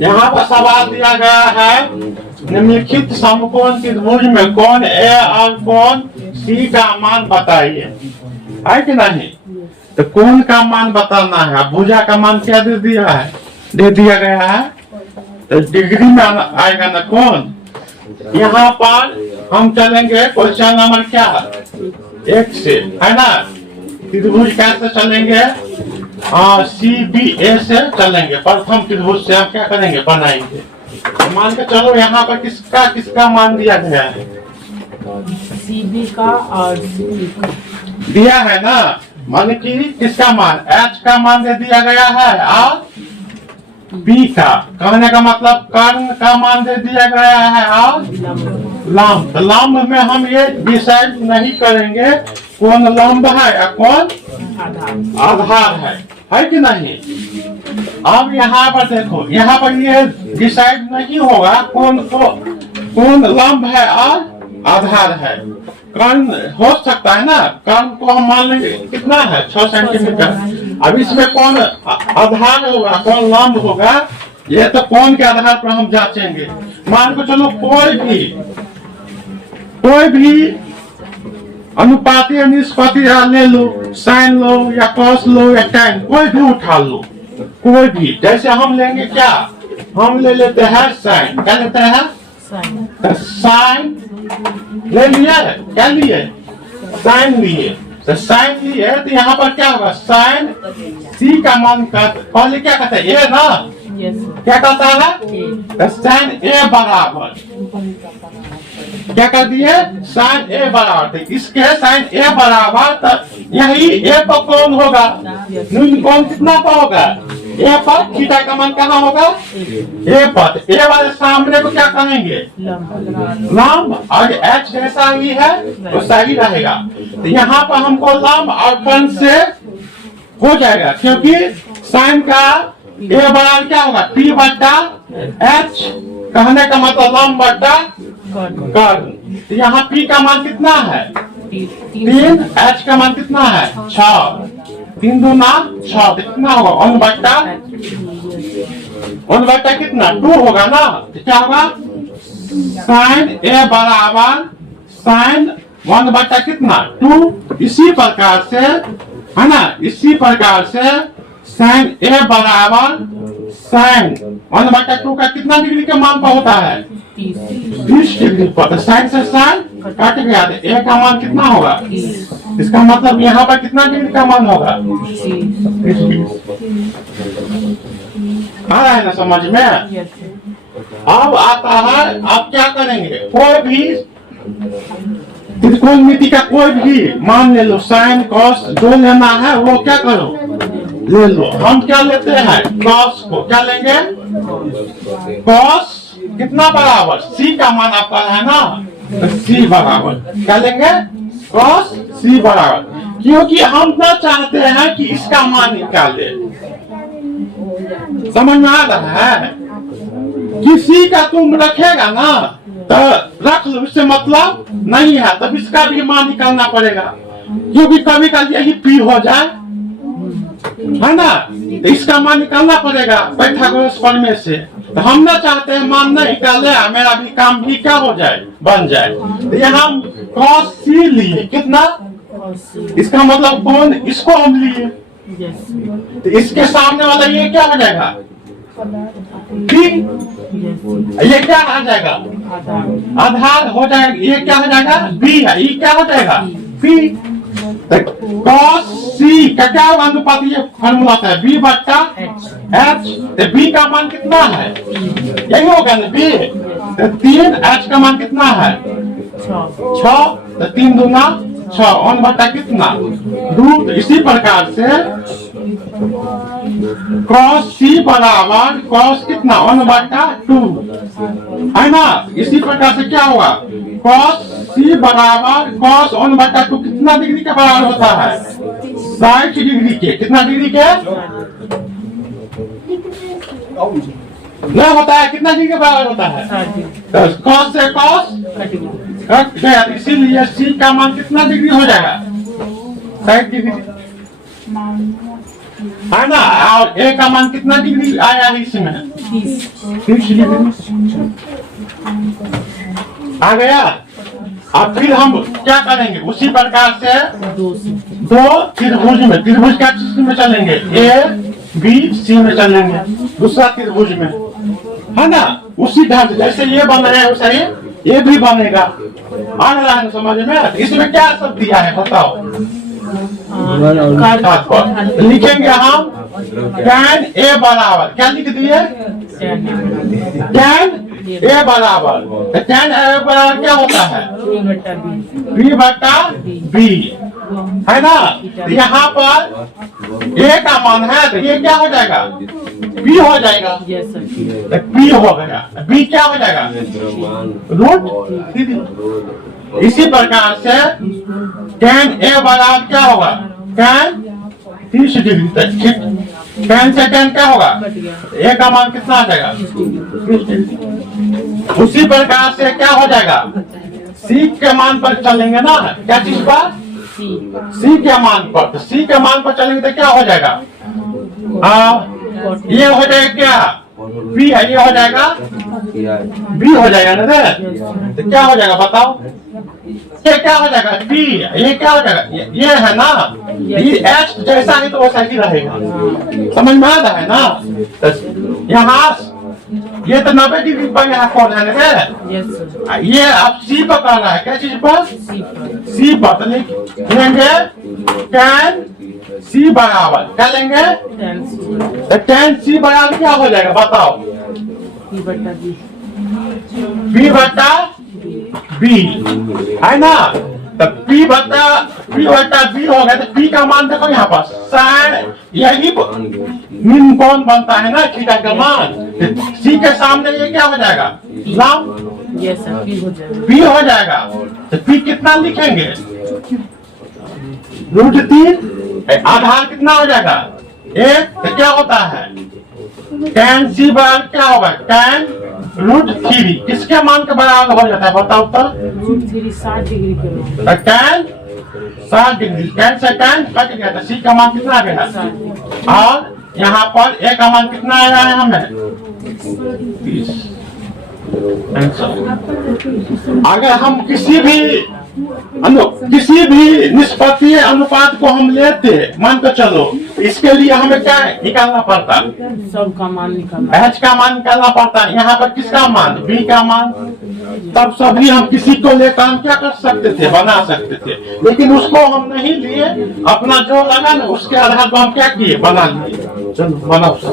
यहाँ पर सवाल दिया गया है, निम्नलिखित समकोण त्रिभुज में कौन ए और कौन सी का मान बताइए, है कि नहीं? तो कौन का मान बताना है। भुजा का मान क्या दे दिया है, दे दिया गया है, तो डिग्री में आएगा ना कौन। यहाँ पर हम चलेंगे क्वेश्चन नंबर क्या 1 से, है ना। त्रिभुज कैसे चलेंगे, CBA से चलेंगे। प्रथम त्रिभुज से हम क्या करेंगे, बनाएंगे। मान के चलो यहाँ पर किसका किसका मान दिया गया है, CB का और CB का दिया है ना। मान कि किसका मान, H का मान दे दिया गया है और B का, कहने का मतलब कर्ण का मान दे दिया गया है और लंब। लंब में हम ये डिसाइड नहीं करेंगे कौन लंब है या कौन आधार है कि नहीं। अब यहाँ पर देखो, यहाँ पर ये डिसाइड नहीं होगा कौन लंब है और आधार है। कर्ण हो सकता है ना, कर्ण को हम मान लेंगे कितना है 6 सेंटीमीटर। अब इसमें कौन आधार होगा कौन लंब होगा, ये तो कौन के आधार पर हम जांचेंगे। मान को चलो कोई भी अनुपाती या निष्पत्ति ले लो, साइन लो या कॉस लो या टैन, कोई भी उठा लो, कोई भी। जैसे हम लेंगे क्या, हम ले लेते हैं साइन, क्या लेते हैं साइन ले लिया, क्या लिए साइन लिए, तो साइन लिए। तो यहाँ पर क्या होगा, साइन सी का मान पहले क्या कहते हैं ए ना, क्या कहता है, तो साइन ए बराबर क्या कर दिए, साइन ए बराबर। इसके साइन ए बराबर, तो यही ए पर कौन होगा, कौन कितना पर होगा, ए पर। थीटा का मान कहाँ होगा, ए पर। ए वाले सामने को क्या कहेंगे, लंब। और एच जैसा ही है वो सही रहेगा। तो यहाँ पर हमको लंब और कर्ण से हो जाएगा, क्योंकि साइन का ए बराबर क्या होगा, P बट्टा H, कहने का मतलब लंब बट्टा कर्ण। यहाँ P का मान कितना है 3, H का मान कितना है 6, 3 दूना 6, कितना होगा 1 बट्टा कितना 2 होगा ना। तो क्या होगा, साइन ए बराबर साइन 1 बट्टा कितना 2। इसी प्रकार से है ना, इसी प्रकार से साइन ए बराबर साइन 1 बट्टा 2 का कितना डिग्री के मान पर होता है 30 डिग्री पर। साइन से साइन काट गया, ए का मान कितना होगा, इसका मतलब यहाँ पर कितना डिग्री का मान होगा 30 डिग्री। आ रहा है ना समझ में। अब आता है, आप क्या करेंगे, कोई भी त्रिकोणमिति का कोई भी मान ले लो, साइन कॉस जो लेना है वो क्या करो ले लो। हम क्या लेते हैं, कॉस को क्या लेंगे, कॉस कितना बराबर, सी का मान आपका है ना, तो सी बराबर क्या लेंगे, कॉस सी बराबर। क्योंकि हम ना चाहते हैं कि इसका मान निकाले। समझ में आ रहा है, किसी का तुम रखेगा ना तो रख लो, इससे मतलब नहीं है, तब इसका भी मान निकालना पड़ेगा। क्योंकि कभी कभी यही पी हो जाए, है ना, तो इसका मान निकालना पड़ेगा पाइथागोरस प्रमेय से। तो हम ना चाहते हैं मान नहीं निकाले, मेरा भी काम भी क्या हो जाए, बन जाए। तो यहाँ हम कॉस सी लिए, कितना, इसका मतलब कौन, इसको हम लिए, तो इसके सामने वाला ये क्या हो जाएगा P, ये क्या आ जाएगा आधार हो जाएगा, ये क्या हो जाएगा B है, ये क्या हो जाएगा P। कॉस सी का क्या अनुपात, ये फॉर्मूला था B बट्टा H। तो B का मान कितना है, यही होगा ना B। तो 3, H का मान कितना है 6, तो 3 दूना 6, 1 बट्टा कितना 2। तो इसी प्रकार से कॉस सी बराबर कॉस कितना 1 बट्टा 2, है ना। इसी प्रकार से क्या होगा, कॉस सी बराबर कॉस 1 बट्टा 2 कितना डिग्री के बराबर होता है 60 डिग्री के, कितना डिग्री के न होता है, कितना डिग्री के बराबर होता है, तो कॉस से कॉस कट गया, इसीलिए सी का मान कितना डिग्री हो जाएगा 60 डिग्री। है ना। और ए का मान कितना डिग्री आया है इसमें? 30 डिग्री आ गया। अब फिर हम क्या करेंगे, उसी प्रकार से दो त्रिभुज में, त्रिभुज क्या चीज में चलेंगे, ए बी सी में चलेंगे, दूसरा त्रिभुज में, है ना। उसी ढंग से जैसे ये बन रहे हैं वैसे ये भी बनेगा। आ रहा है समझ में? इसमें क्या सब दिया है बताओ? लिखेंगे हम tan ए बराबर, क्या लिख दिए? tan ए बराबर, tan ए बराबर क्या होता है? b बटा b, है ना। यहाँ पर a का मान है तो ये क्या हो जाएगा? b हो जाएगा। b हो गया, b क्या हो जाएगा? √3। इसी प्रकार से tan a बराबर क्या होगा? tan 30 डिग्री तक, ठीक। tan से tan क्या होगा? a का मान कितना आ जाएगा? 30 डिग्री। उसी प्रकार से क्या हो जाएगा? c के मान पर चलेंगे ना, क्या चीज पर? c के मान पर। तो c के मान पर चलेंगे तो क्या हो जाएगा? ये हो जाएगा क्या? b है, ये हो जाएगा b हो जाएगा ना। तो क्या हो जाएगा बताओ? ये क्या हो जाएगा? b, ये क्या हो जाएगा? ये है ना, ये h जैसा है तो वैसा ही रहेगा। समझ में आ रहा है ना। तो यहाँ ये तो 90 डिग्री पर यहाँ कौन है ना, ये अब c पर कर रहा है, क्या चीज पर? c पर। तो लिखेंगे tan c बराबर क्या लेंगे? तो tan c बराबर क्या हो जाएगा बताओ? b बटा b, है ना। तो p बटा b हो गया। तो p का मान देखो यहाँ पर sin, यही मीन कौन बनता है ना, थीटा का मान। c के सामने ये क्या हो जाएगा? लम p हो जाएगा। तो p कितना लिखेंगे? √3। आधार कितना हो जाएगा? 1। तो क्या होता है? tan c बराबर क्या होगा? tan √3 किसके मान के बराबर हो जाता है बताओ तो? √3 60 डिग्री के मान। tan 60 डिग्री, tan से tan कट गया तो c का मान कितना आ गया? और यहाँ पर a का मान कितना आया है हमें? 30। अगर हम किसी भी निष्पत्तीय अनुपात को हम लेते, मान कर चलो, इसके लिए हमें क्या निकालना पड़ता? सब का मान निकालना, h का मान निकालना पड़ता है। यहाँ पर किसका मान? b का मान। तब सभी हम किसी को लेकर हम क्या कर सकते थे? बना सकते थे, लेकिन उसको हम नहीं लिए। अपना जो लगा ना उसके आधार पर हम क्या किए? बना लिए। चलो बनाओ सब।